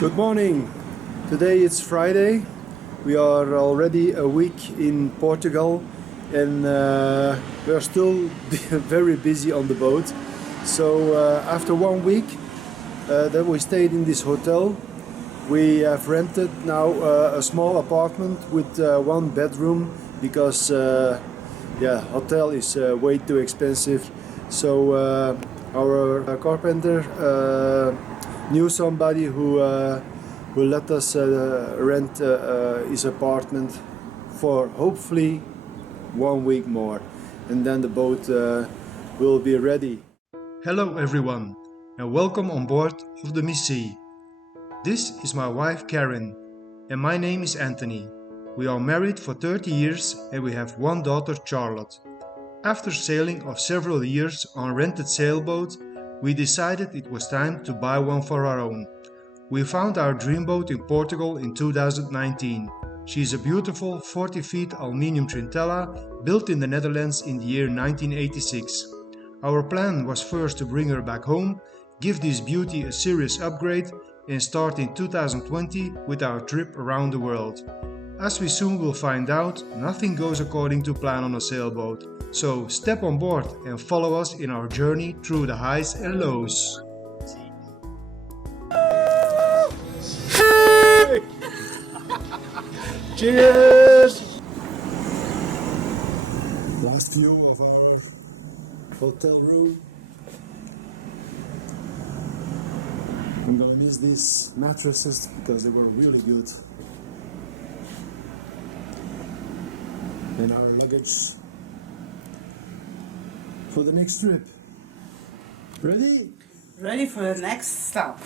Good morning. Today it's Friday. We are already a week in Portugal and we are still very busy on the boat. So after 1 week that we stayed in this hotel, we have rented now a small apartment with 1 bedroom because hotel is way too expensive. So our carpenter knew somebody who will let us rent his apartment for hopefully 1 week more, and then the boat will be ready. Hello everyone, and welcome on board of the Missy. This is my wife Karen, and my name is Anthony. We are married for 30 years and we have 1 daughter, Charlotte. After sailing of several years on a rented sailboat, we decided it was time to buy one for our own. We found our dream boat in Portugal in 2019. She is a beautiful 40 feet aluminium Trintella built in the Netherlands in the year 1986. Our plan was first to bring her back home, give this beauty a serious upgrade and start in 2020 with our trip around the world. As we soon will find out, nothing goes according to plan on a sailboat. So step on board and follow us in our journey through the highs and lows. Hey! Cheers! Last view of our hotel room. I'm gonna miss these mattresses because they were really good. And our luggage for the next trip. Ready? Ready for the next stop.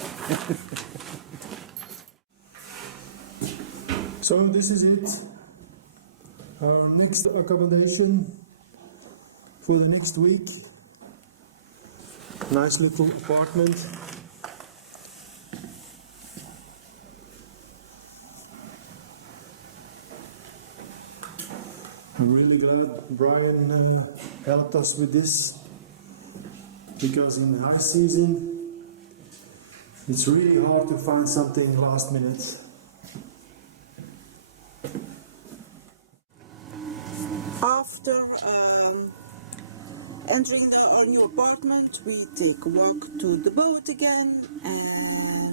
So this is it. Our next accommodation for the next week. Nice little apartment. I'm really glad Brian helped us with this, because in high season it's really hard to find something last minute. After entering our new apartment, we take a walk to the boat again.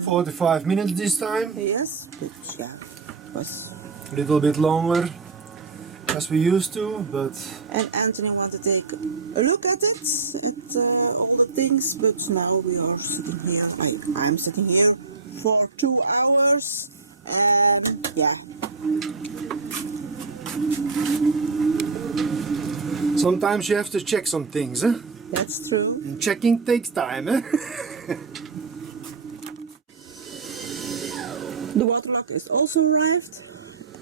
45 minutes this time. Yes, which was A little bit longer as we used to, but... And Anthony wanted to take a look at it, at all the things, but now we are sitting here, I'm sitting here for 2 hours, and yeah. Sometimes you have to check some things, eh? That's true. And checking takes time, eh? The water lock is also arrived.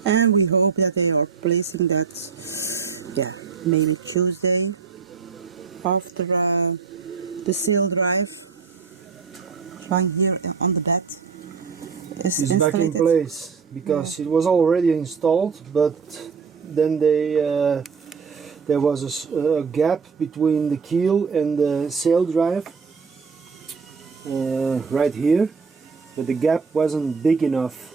And we hope that they are placing that, maybe Tuesday after the sail drive. Lying here on the bed is It's back in place because it was already installed, but then there was a gap between the keel and the sail drive right here, but the gap wasn't big enough.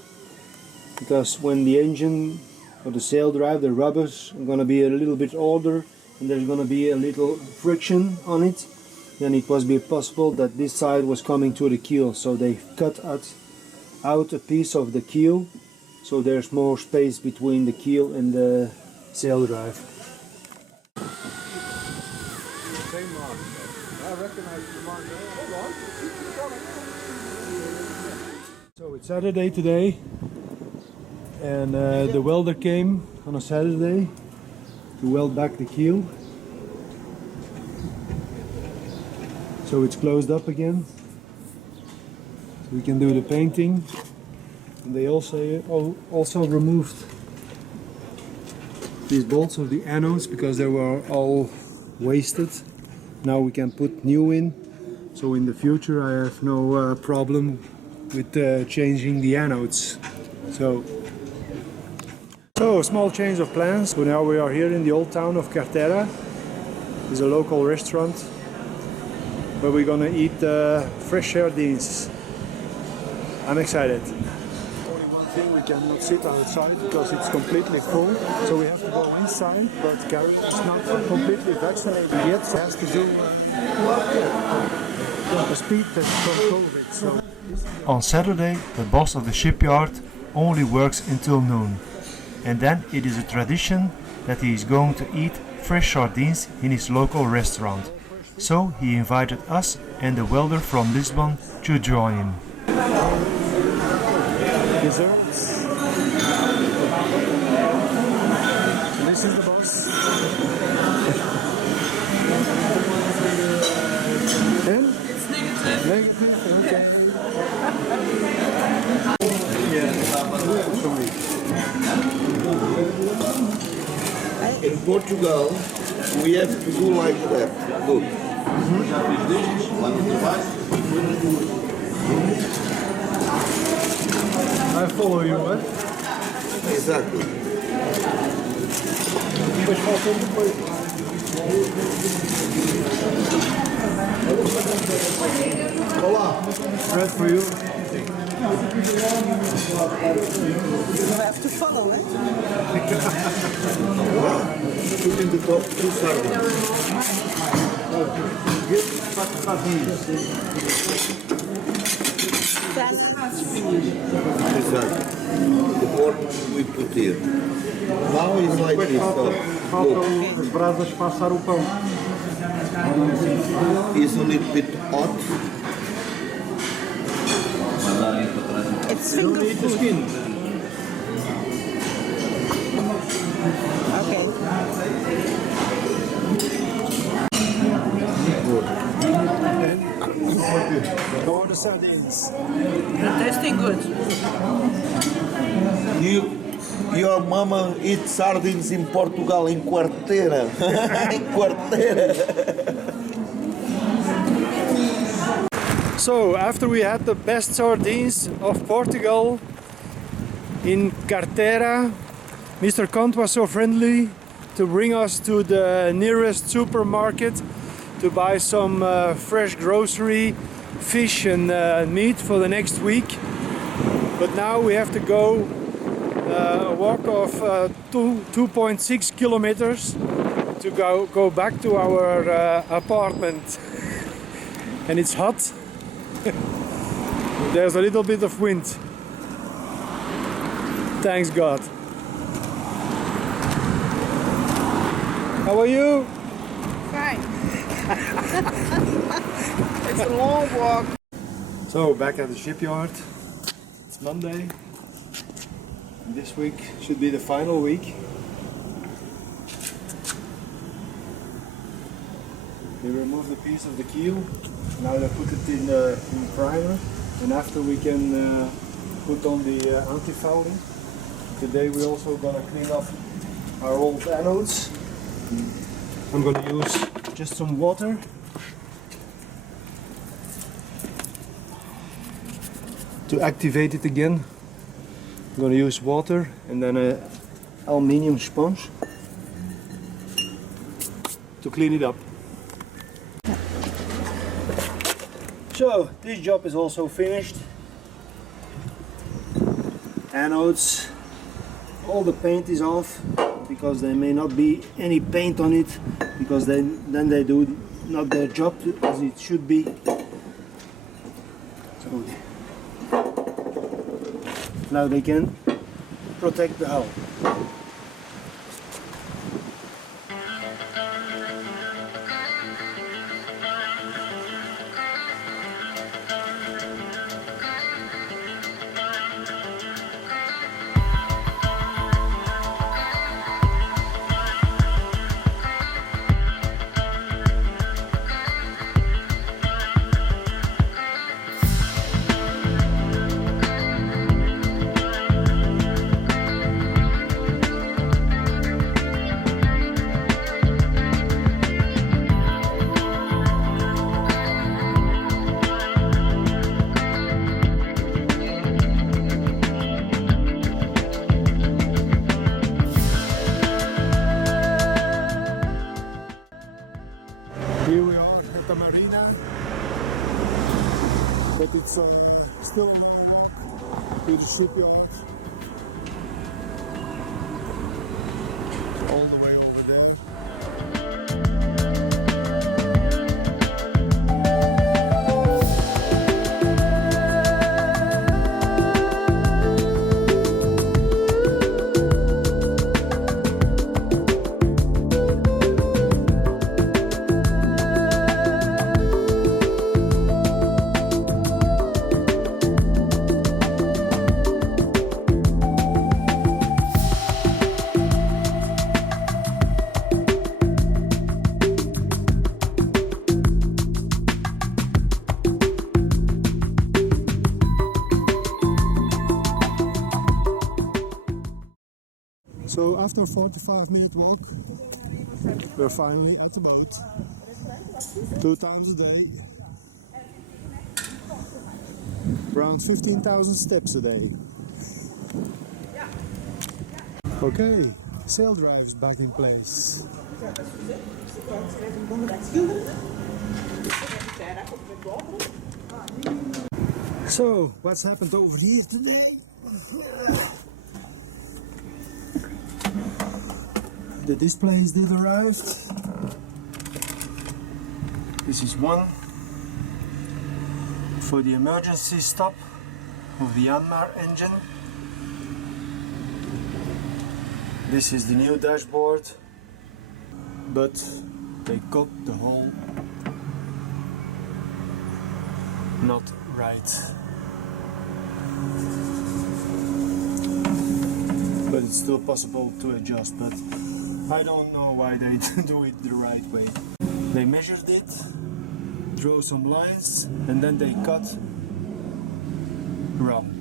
Because when the engine or the sail drive, the rubbers are going to be a little bit older and there's going to be a little friction on it, then it was possible that this side was coming to the keel, so they cut out a piece of the keel so there's more space between the keel and the sail drive. Same mark. I recognize the mark. Hold on. So it's Saturday today. And the welder came on a Saturday to weld back the keel. So it's closed up again. So we can do the painting. And they also removed these bolts of the anodes because they were all wasted. Now we can put new in. So in the future I have no problem with changing the anodes. So, small change of plans. So now we are here in the old town of Cartera. It's a local restaurant where we're gonna eat fresh sardines. I'm excited. Only one thing, we cannot sit outside because it's completely full, so we have to go inside, but Gary is not completely vaccinated yet, so he has to do a speed test from COVID. So. On Saturday, the boss of the shipyard only works until noon, and then it is a tradition that he is going to eat fresh sardines in his local restaurant. So he invited us and the welder from Lisbon to join him. Desserts. This is the boss. And? It's negative. Negative, okay. In Portugal, we have to do like that. Look. I follow you, what? Exactly. Bread for you. You have to follow it. Put in the top 2 sardines. Exactly. The more we put here. Now it's like this. Faltam as brasas passar o pão. It's a little bit hot. It's finger Don't eat the skin. Okay. Go on the sardines. Tasting good. Your mama eats sardines in Portugal in quarteira. In quarteira. So, after we had the best sardines of Portugal in Carteira, Mr. Kant was so friendly to bring us to the nearest supermarket to buy some fresh grocery, fish and meat for the next week. But now we have to go a walk of 2.6 kilometers to go back to our apartment. And it's hot. There's a little bit of wind. Thanks God. How are you? Fine. It's a long walk. So back at the shipyard. It's Monday. This week should be the final week. They removed a piece of the keel. Now they put it in primer, and after we can put on the anti-fouling. Today we're also gonna clean up our old anodes. I'm gonna use just some water. To activate it again, I'm gonna use water and then an aluminium sponge to clean it up. So this job is also finished. Anodes, all the paint is off because there may not be any paint on it, because then they do not their job as it should be. So now they can protect the hull. Here we are at the marina, but it's still a long walk. to the shipyard. All the way over there. So after a 45-minute walk, we're finally at the boat. 2 times a day. Around 15,000 steps a day. Okay, sail drive is back in place. So, what's happened over here today? The displays did arrive. This is one for the emergency stop of the Yanmar engine. This is the new dashboard, but they got the hole not right. But it's still possible to adjust, but I don't know why they do it the right way. They measured it, drew some lines, and then they cut wrong.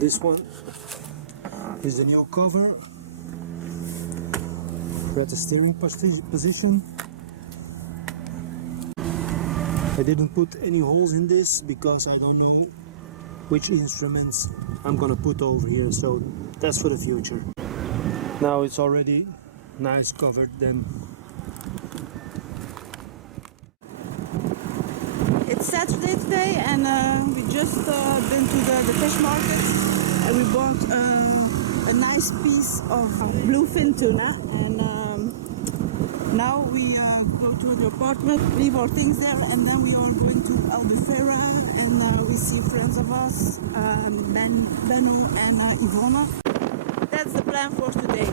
This one is the new cover. We're at the steering position. I didn't put any holes in this because I don't know which instruments I'm gonna put over here, so that's for the future. Now it's already nice covered then. It's Saturday today, and we just been to the fish market, and we bought a nice piece of bluefin tuna, and now we go to the apartment, leave our things there, and then we are going to Albufeira, and we see friends of us, Benno and Ivona. That's the plan for today.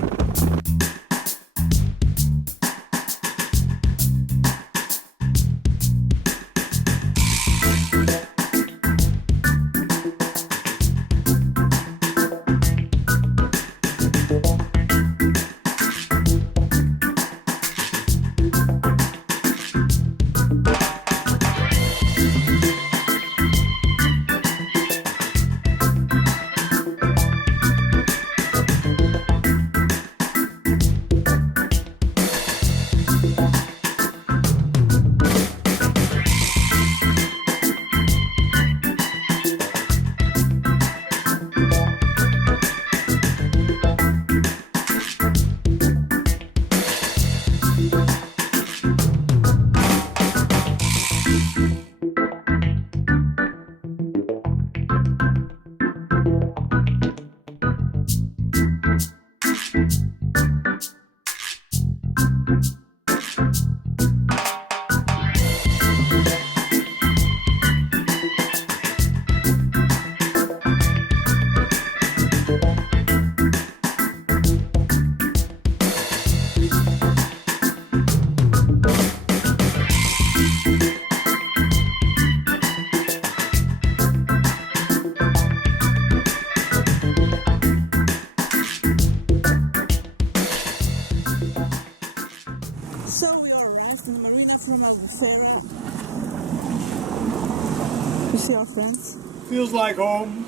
From Albufeira. You see our friends? Feels like home.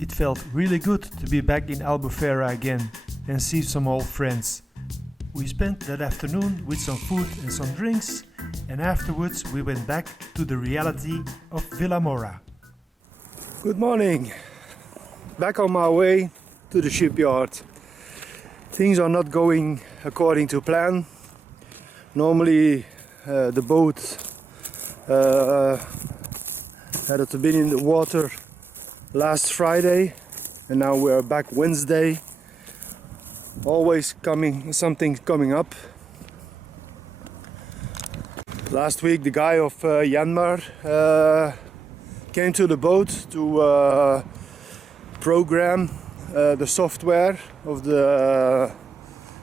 It felt really good to be back in Albufeira again and see some old friends. We spent that afternoon with some food and some drinks, and afterwards we went back to the reality of Vilamoura. Good morning. Back on my way to the shipyard. Things are not going according to plan. Normally the boat Had to been in the water last Friday, and now we are back Wednesday. Always something coming up. Last week the guy of Myanmar came to the boat to program the software of the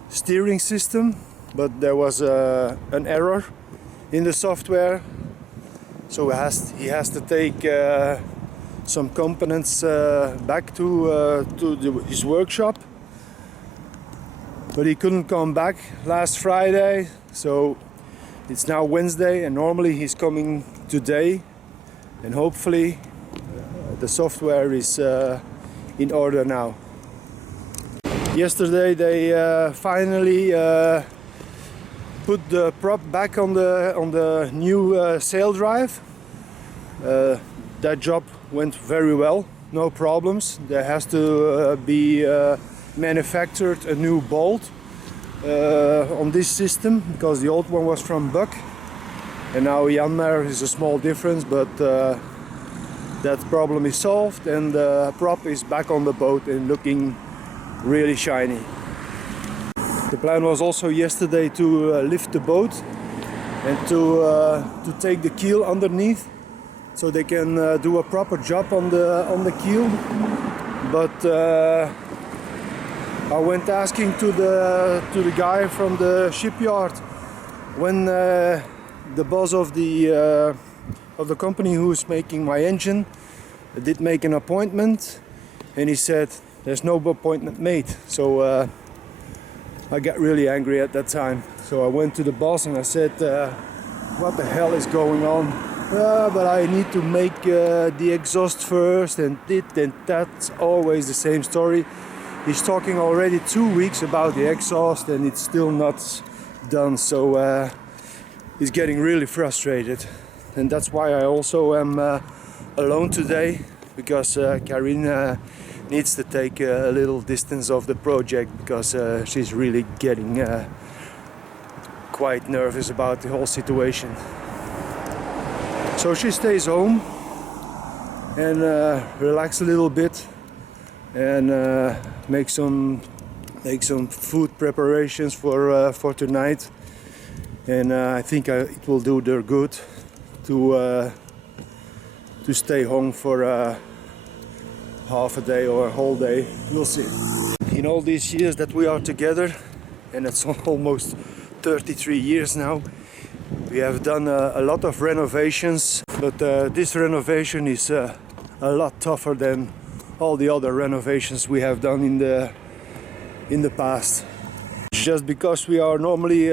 steering system, but there was an error in the software, so he has to take some components back to his workshop, but he couldn't come back last Friday, so it's now Wednesday, and normally he's coming today, and hopefully the software is in order now. Yesterday they finally put the prop back on the new sail drive. That job went very well, no problems. There has to be manufactured a new bolt on this system, because the old one was from Buck, and now Myanmar is a small difference, but that problem is solved, and the prop is back on the boat and looking really shiny. The plan was also yesterday to lift the boat and to take the keel underneath, so they can do a proper job on the keel, but I went asking to the guy from the shipyard when the boss of the company who's making my engine did make an appointment, and he said there's no appointment made. So I got really angry at that time. So I went to the boss and I said, what the hell is going on? But I need to make the exhaust first, and that's always the same story. He's talking already 2 weeks about the exhaust and it's still not done, so he's getting really frustrated. And that's why I also am alone today, because Karin needs to take a little distance of the project, because she's really getting quite nervous about the whole situation. So she stays home and relax a little bit, and make some food preparations for tonight, and I think it will do her good to stay home for half a day or a whole day. We'll see. In all these years that we are together, and it's almost 33 years now, we have done a lot of renovations, but this renovation is a lot tougher than all the other renovations we have done in the past. Just because we are normally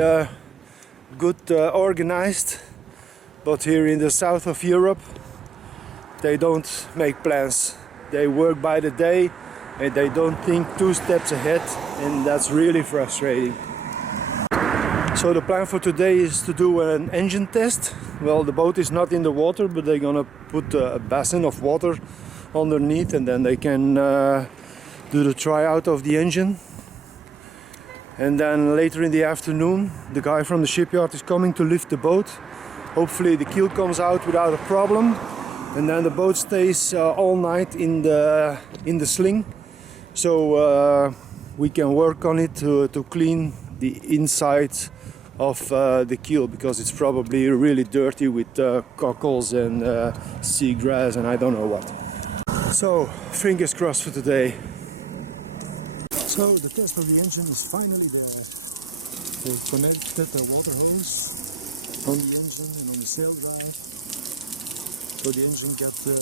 good organized, but here in the south of Europe they don't make plans. They work by the day and they don't think 2 steps ahead, and that's really frustrating. So the plan for today is to do an engine test. Well, the boat is not in the water, but they're gonna put a basin of water underneath, and then they can do the tryout of the engine. And then later in the afternoon the guy from the shipyard is coming to lift the boat. Hopefully the keel comes out without a problem, and then the boat stays all night in the sling, so we can work on it to clean the inside of the keel, because it's probably really dirty with cockles and seagrass and I don't know what. So fingers crossed for today. So the test of the engine is finally there. They connected the water hose on the engine and on the sail drive, so the engine got the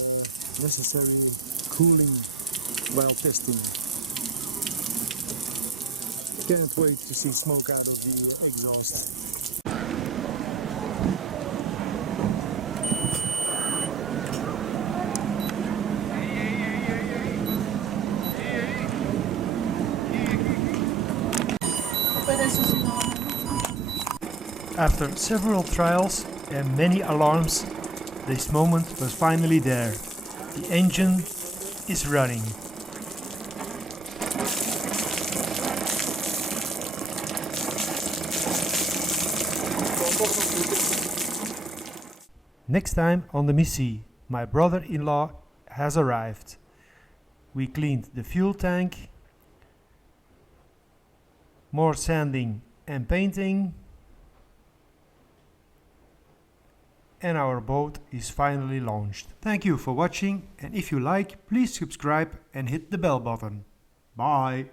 necessary cooling while testing. Can't wait to see smoke out of the exhaust. After several trials and many alarms, this moment was finally there. The engine is running. Next time on the Missy, my brother-in-law has arrived. We cleaned the fuel tank, more sanding and painting, and our boat is finally launched. Thank you for watching, and if you like, please subscribe and hit the bell button. Bye!